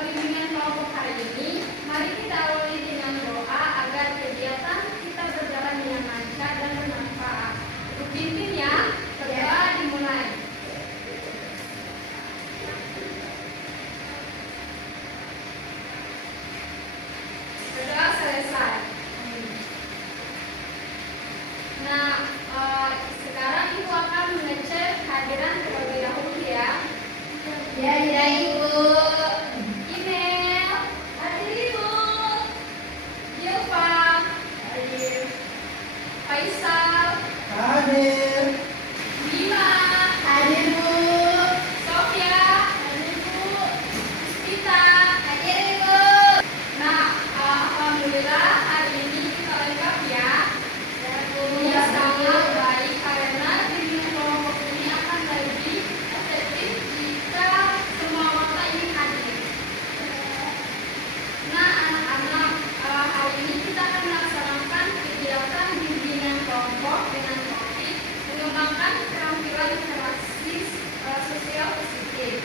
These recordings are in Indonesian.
bimbingan kelompok hari ini, mari kita awali dengan doa agar kegiatan kita berjalan dengan lancar dan bermanfaat. Untuk pimpinnya, berdoa dimulai. Berdoa selesai. Nah, sekarang Ibu akan mengecek hadiran terlebih dahulu ya. Ya, Ibu. Email, hadir Ibu. Yilva, hadir. Faisal, Hadir. Bima, Hadir, Bu. Sofia, hadir Bu. Puspita, Hadir, Ibu. nah, alhamdulillah hari ini kita lengkap ya. Ya, Bu. Ya, sangat baik karena bimbingan kelompok ini akan lebih efektif jika semua anggota ini hadir. Nah, anak-anak, hari ini kita akan melaksanakan kegiatan bimbingan kelompok dengan topik mengembangkan keterampilan interaksi sosial positif.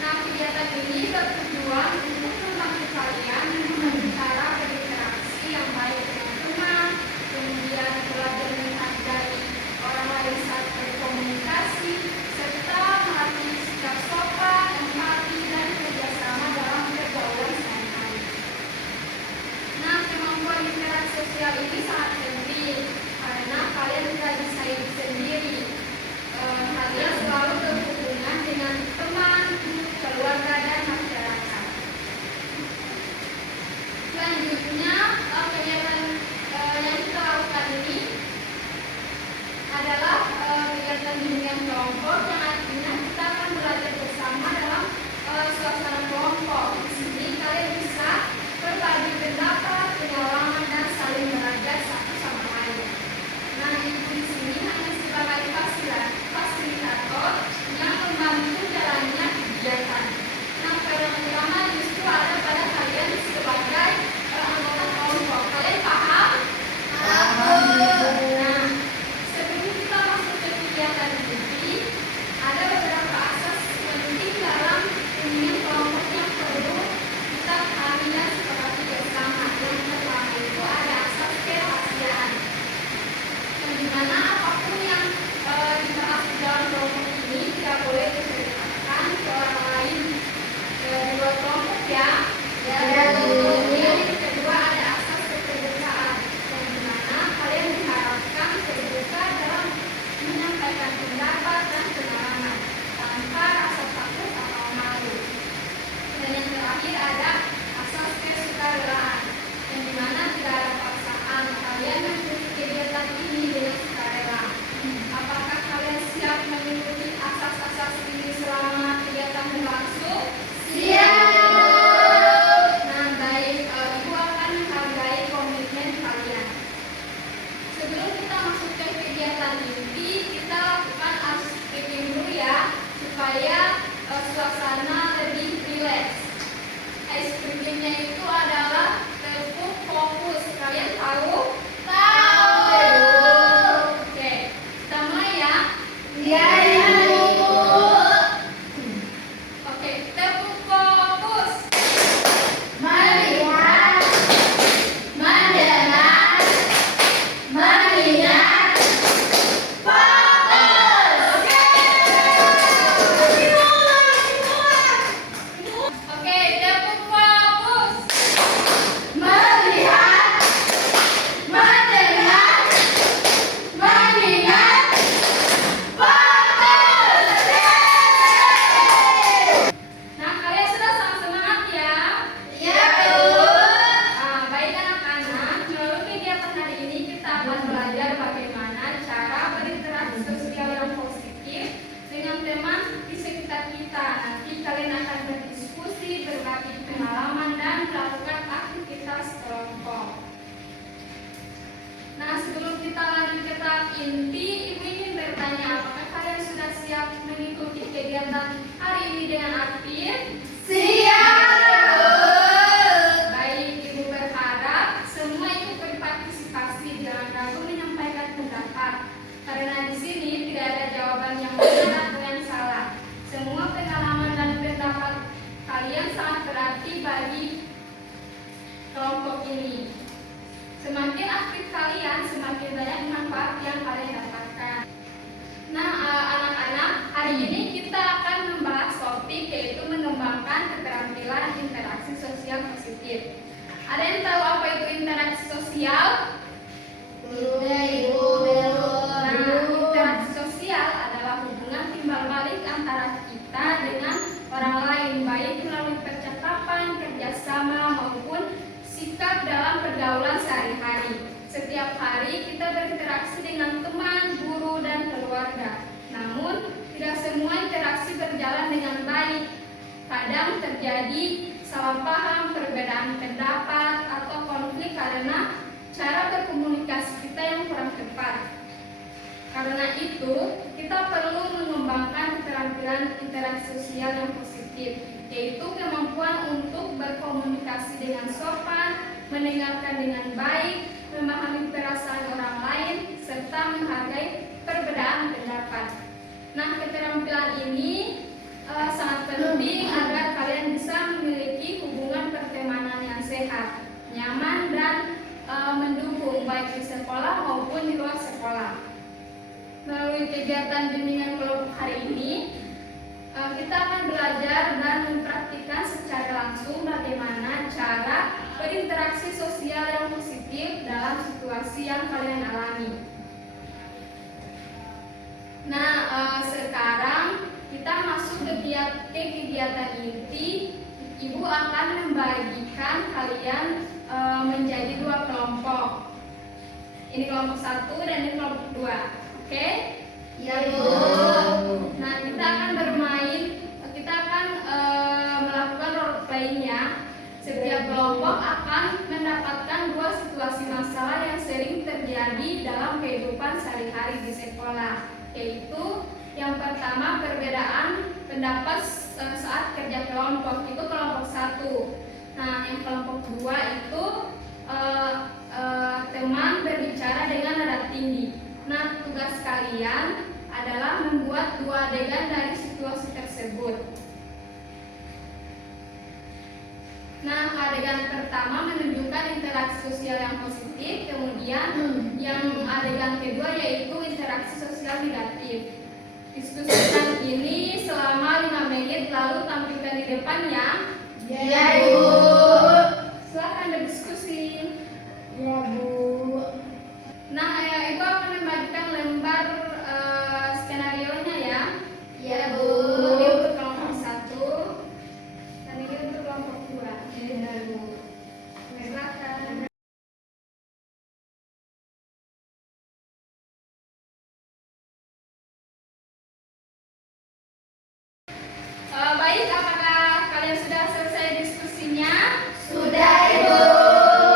Nah, kegiatan ini bertujuan untuk membantu kalian memahami cara berinteraksi yang baik dengan teman, kemudian belajar menghargai orang lain saat berkomunikasi, serta melatih sikap sopan, empati, dan kerjasama dalam pergaulan sehari-hari. Nah, kemampuan interaksi sosial ini sangat penting karena kalian tidak bisa hidup sendiri. Kalian selalu berhubungan dengan teman, keluarga, dan masyarakat. Selanjutnya, kegiatan yang kita lakukan ini adalah kegiatan bimbingan kelompok yang artinya kita akan belajar bersama dalam suasana kelompok. Di sini kalian bisa berbagi pendapat, pengalaman, dan saling belajar satu sama lain. Nah, Ibu di sini hanya sebagai fasilitator yang membantu jalannya kegiatan. Nah, peran utama justru ada pada kalian sebagai anggota kelompok. Kalian paham? Nah, sebelum kita masuk ke kegiatan ini, ada beberapa asas penting dalam bimbingan kelompok yang perlu kita pahami dan sepakati bersama. Yang pertama itu ada asas kerahasiaan. Yang dimana apapun yang dibahas di dalam kelompok ini tidak boleh diceritakan ke orang lain di luar kelompok ya. Kemudian yang kedua ada asas keterbukaan. Yang dimana kalian diharapkan terbuka dalam menyampaikan pendapat dan pengalaman tanpa rasa takut atau malu. Dan yang terakhir ada asas kesukarelaan. Yang dimana tidak ada paksaan, kalian mengikuti kegiatan ini dengan sukarela. Apakah kalian siap mengikuti asas-asas ini selama kegiatan berlangsung? Siap. Nah, baik, Ibu akan menghargai komitmen kalian. Sebelum kita masuk ke kegiatan inti, kita lakukan housekeeping dulu ya, supaya suasana lebih rileks. Housekeepingnya itu adalah tepuk fokus. Kalian tahu? Oke, kita mulai ya. Ya, Ibu. Oke, tepuk fokus. Melihat, mendengar, mengingat, fokus. Oke, tepuk fokus. Melihat, mendengar, mengingat, fokus. Nah, kalian sudah sangat semangat ya. Ya, Bu. Baik anak-anak, melalui kegiatan hari ini kita akan belajar bagaimana cara berinteraksi sosial yang positif dengan teman di sekitar kita. Nanti kalian akan berdiskusi, berbagi pengalaman, dan melakukan aktivitas kelompok. Nah, sebelum kita lanjut ke tahap inti, Ibu ingin bertanya, apakah kalian sudah siap mengikuti kegiatan hari ini dengan aktif? Siap, Bu. Baik, Ibu berharap semua ikut berpartisipasi, jangan ragu menyampaikan pendapat. Karena di sini tidak ada jawaban yang benar atau yang salah. Semua pengalaman dan pendapat kalian sangat berarti hari ini kita akan membahas topik yaitu mengembangkan keterampilan interaksi sosial positif. Ada yang tahu apa itu interaksi sosial? Tidak, Ibu. Nah, interaksi sosial adalah hubungan timbal balik antara kita dengan orang lain, baik melalui percakapan, kerjasama, maupun sikap dalam pergaulan sehari-hari. Setiap hari kita berinteraksi dengan teman, guru, dan keluarga. Namun, tidak semua interaksi berjalan dengan baik. Kadang terjadi salah paham, perbedaan pendapat, atau konflik karena cara berkomunikasi kita yang kurang tepat. Karena itu, kita perlu mengembangkan keterampilan interaksi sosial yang positif, yaitu kemampuan untuk berkomunikasi dengan sopan, mendengarkan dengan baik, memahami perasaan orang lain, serta menghargai perbedaan pendapat. Nah, keterampilan ini sangat penting agar kalian bisa memiliki hubungan pertemanan yang sehat, nyaman, dan mendukung baik di sekolah maupun di luar sekolah. Melalui kegiatan bimbingan kelompok hari ini, kita akan belajar dan mempraktikkan secara langsung bagaimana cara berinteraksi sosial yang positif dalam situasi yang kalian alami. Nah, sekarang kita masuk ke kegiatan inti. Ibu akan membagikan kalian menjadi dua kelompok. Ini kelompok 1 dan ini kelompok 2. Oke? Ya, Bu. Nah, kita akan bermain, kita akan melakukan role play-nya. Setiap kelompok akan mendapatkan dua situasi masalah yang sering terjadi dalam kehidupan sehari-hari di sekolah, yaitu yang pertama perbedaan pendapat saat kerja kelompok, itu kelompok 1. Nah, yang kelompok 2 itu teman berbicara dengan nada tinggi. Nah, tugas kalian adalah membuat 2 adegan dari situasi tersebut. Nah, adegan pertama menunjukkan interaksi sosial yang positif, kemudian yang adegan kedua yaitu interaksi sosial negatif. Diskusikan ini selama 5 menit, lalu tampilkan di depan ya. Ya, Ibu. Silakan berdiskusi. Ya, Bu. Nah, Ibu akan membagikan lembar skenario-nya ya. Ya, Bu. Ini untuk kelompok 1 dan ini untuk kelompok 2. Ya, Bu. Silakan. Baik, apakah kalian sudah selesai diskusinya? Sudah, Ibu.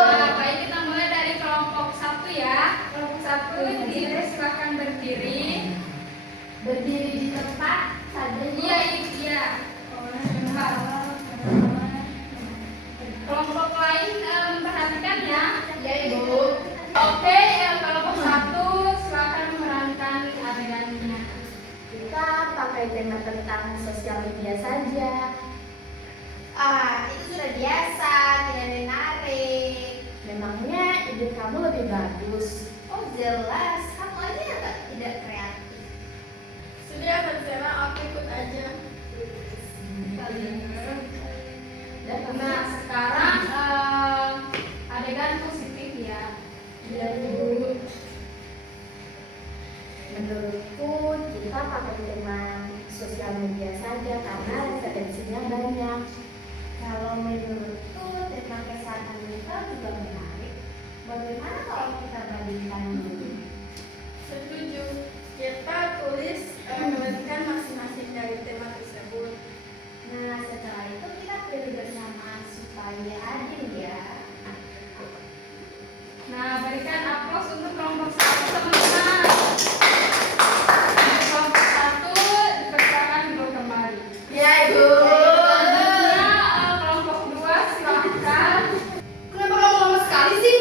Nah, baik, kita mulai dari kelompok 1 ya. Kelompok 1 ini silakan berdiri. Berdiri di tempat saja, Bu. Iya, iya. Bentar. Kelompok lain memperhatikan ya. Ya, Ibu. Oke, kelompok 1 silakan memerankan adegannya. Kita pakai tema tentang sosial media saja. Itu sudah biasa, tidak menarik. Memangnya ide kamu lebih bagus? Oh, jelas. Kamu aja yang tidak kreatif. Sudah, Fansela, aku ikut aja. Nah, sekarang adegan positif ya. Ya, Bu. Menurutku kita pakai tema sosial media saja karena referensinya banyak. Kalau menurutku tema kesehatan mental juga menarik. Bagaimana kalau kita bandingkan dulu? Setuju. Kita tulis menuliskan masing-masing dari tema tersebut. Nah, setelah itu kita pilih bersama supaya adil ya. Nah, berikan aplaus untuk kelompok 1 teman-teman. Kelompok 1 dipersilakan duduk kembali. Ya, Ibu. Selanjutnya kelompok 2 silakan. Kenapa kamu lama sekali sih?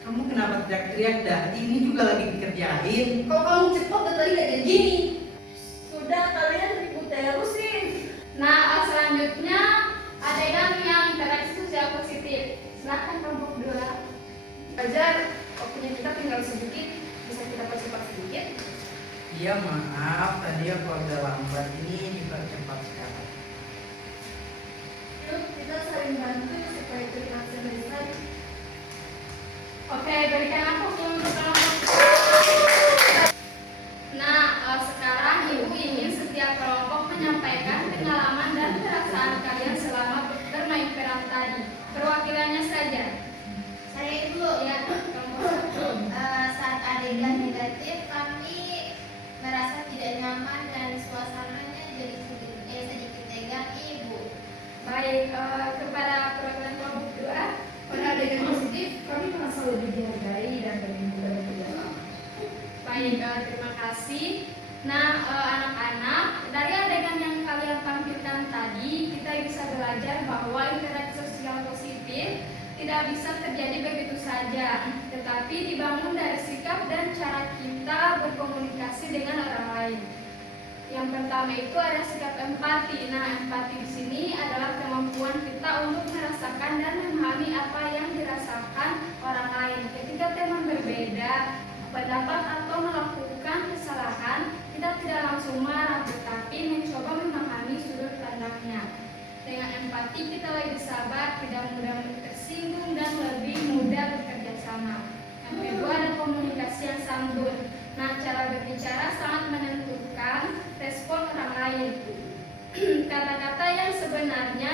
Kamu kenapa teriak-teriak dah? Ini juga lagi dikerjain. Kalau kamu cepat dari tadi gak jadi gini. Sudah, kalian ribut terus sih. Nah, selanjutnya adegan yang interaksi sosial positif. Silakan kelompok 2. Ajar, waktunya kita tinggal sedikit, bisa kita percepat sedikit. Iya maaf, tadi aku agak lama Oke, berikan aku untuk kelompok. Nah, sekarang Ibu ingin setiap kelompok menyampaikan pengalaman dan perasaan kalian selama bermain peran tadi. Perwakilannya saja. Saya Ibu. Ya, kelompok satu. Saat adegan negatif kami merasa tidak nyaman dan suasananya jadi sedikit tegang Ibu. Baik, kepada perwakilan kelompok dua. Pada adegan positif, kami merasa lebih dihargai dan lebih mudah bekerja. Baik, terima kasih. Nah, anak-anak, dari adegan yang kalian tampilkan tadi, kita bisa belajar bahwa interaksi sosial positif tidak bisa terjadi begitu saja, tetapi dibangun dari sikap dan cara kita berkomunikasi dengan orang lain. Yang pertama itu ada sikap empati. Nah, empati di sini adalah kemampuan kita untuk merasakan dan memahami apa yang dirasakan orang lain. Ketika teman berbeda pendapat atau melakukan kesalahan, kita tidak langsung marah, tetapi mencoba memahami sudut pandangnya. Dengan empati kita lebih sabar, tidak mudah tersinggung, dan lebih mudah bekerja sama. Yang kedua ada komunikasi yang santun. Nah, cara berbicara sangat menentukan respon orang lain. Kata-kata yang sebenarnya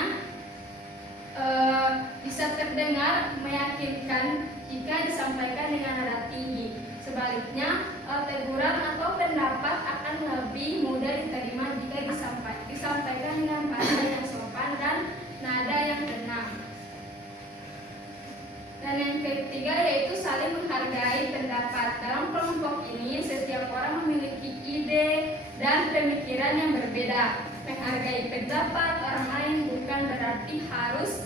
bisa terdengar meyakinkan jika disampaikan dengan nada tinggi. Sebaliknya, teguran atau pendapat akan lebih mudah diterima jika disampaikan dengan bahasa yang sopan dan nada yang tenang. Dan yang ketiga yaitu saling menghargai pendapat. Dalam kelompok ini, setiap orang memiliki ide dan pemikiran yang berbeda. Menghargai pendapat orang lain bukan berarti harus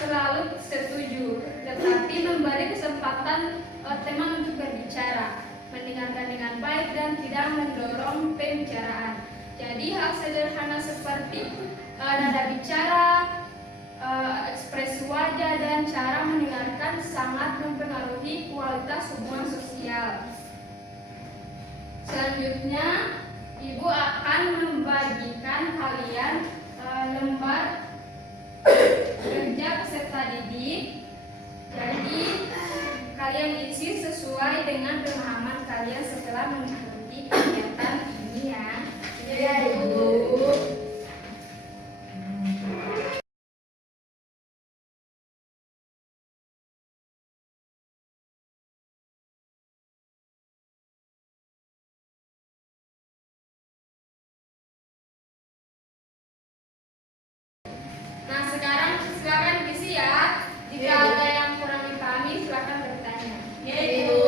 selalu setuju, tetapi memberi kesempatan teman untuk berbicara, mendengarkan dengan baik dan tidak mendorong pembicaraan. Jadi hal sederhana seperti nada bicara, ekspresi wajah dan cara mendengarkan sangat mempengaruhi kualitas hubungan sosial. Selanjutnya, Ibu akan membagikan kalian lembar kerja peserta didik. Jadi kalian isi sesuai dengan pemahaman kalian setelah mengikuti kegiatan ini ya. Ya, Ibu. Nah, sekarang silakan diisi ya. Jika ada yang kurang dipahami, silakan bertanya. Ya, Ibu.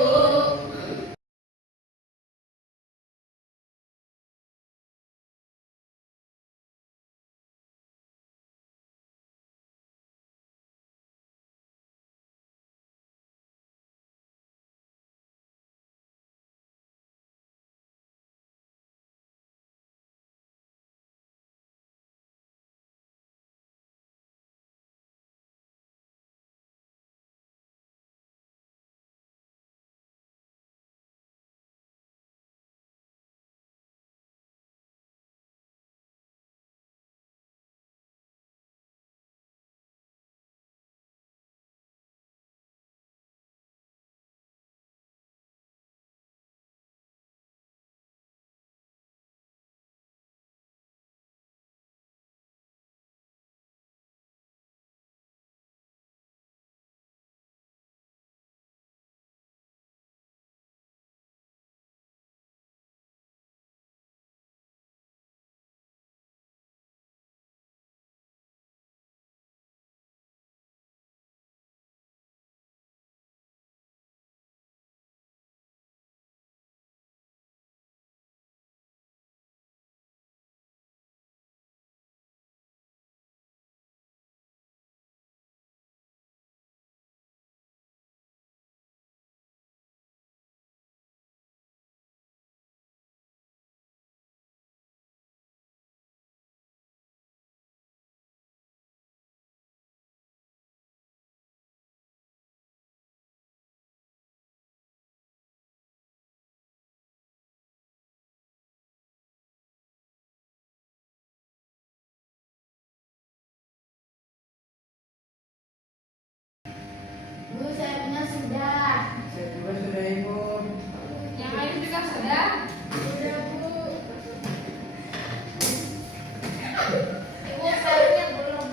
Ibu saya belum.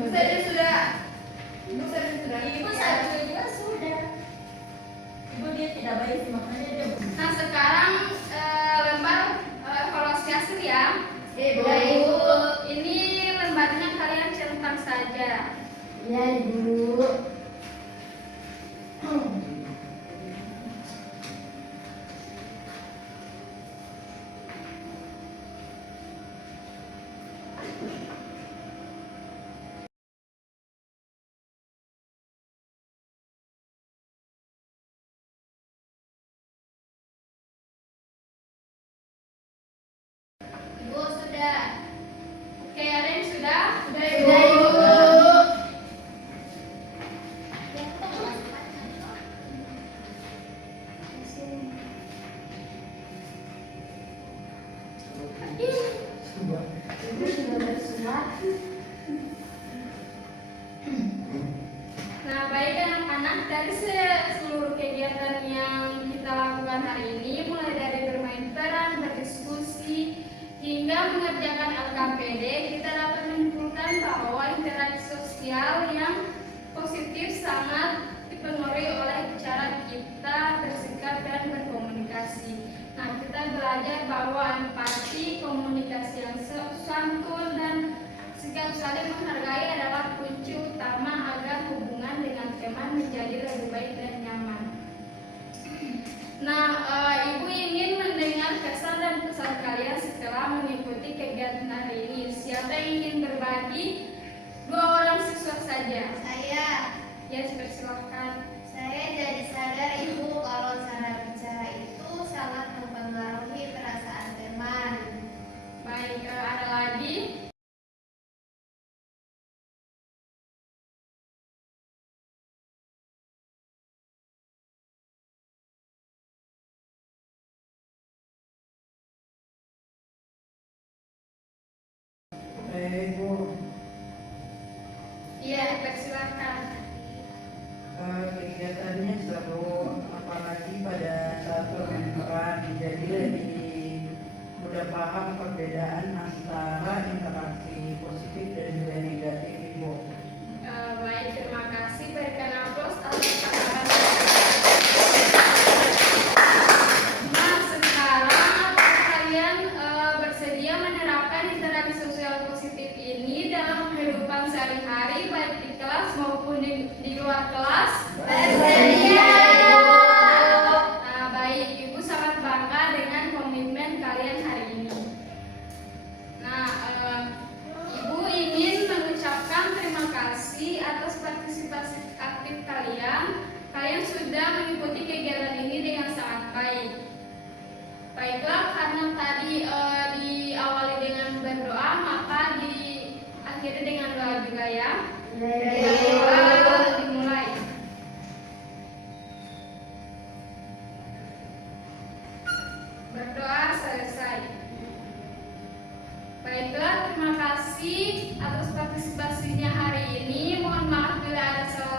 Bu saja sudah. Bu saja sudah. Ibu saya juga sudah. Ibu dia tidak baik makanya dia. Nah sekarang lembar evaluasi hasil ya. Bu. Ini lembarnya kalian centang saja. Ya Ibu. Ibu sudah. Oke, ada yang sudah? Sudah Ibu. Ibu sudah bersurat. Nah, baik anak-anak, dari seluruh kegiatan yang kita lakukan hari ini, mulai dari bermain peran, berdiskusi, hingga mengerjakan LKPD, kita dapat menyimpulkan bahwa interaksi sosial yang positif sangat dipengaruhi oleh cara kita bersikap dan berkomunikasi. Nah, kita belajar bahwa empati, komunikasi yang santun, dan sikap saling menghargai adalah kunci utama agar hubungan dengan teman menjadi lebih baik dan nyaman. Nah, Ibu ingin mendengar kesan dan pesan kalian setelah mengikuti kegiatan hari ini. Siapa yang ingin berbagi? 2 orang siswa saja. Saya. Ya, silakan. Saya jadi sadar Ibu kalau cara bicara itu sangat mempengaruhi perasaan teman. Baik, ada lagi? Bu, Iya, persilakan. kegiatannya seru, apalagi pada saat bermain peran, jadi lebih mudah paham perbedaan antara interaksi positif dan juga negatif, Ibu. Baik, terima kasih. Berikan aplaus atas paparan. Nah, sekarang apakah kalian bersedia menerapkan interaksi sosial positif ini dalam kehidupan sehari-hari, baik di kelas maupun di luar kelas? Bersedia. Nah, baik, Ibu sangat bangga dengan komitmen kalian hari ini. Nah, Ibu ingin mengucapkan terima kasih atas partisipasi aktif kalian. Kalian sudah mengikuti kegiatan ini dengan sangat baik. Baiklah, karena tadi diawali dengan berdoa, maka diakhiri dengan doa juga ya. Dimulai. Berdoa selesai. Baiklah, terima kasih atas partisipasinya hari ini. Mohon maaf bila ada salah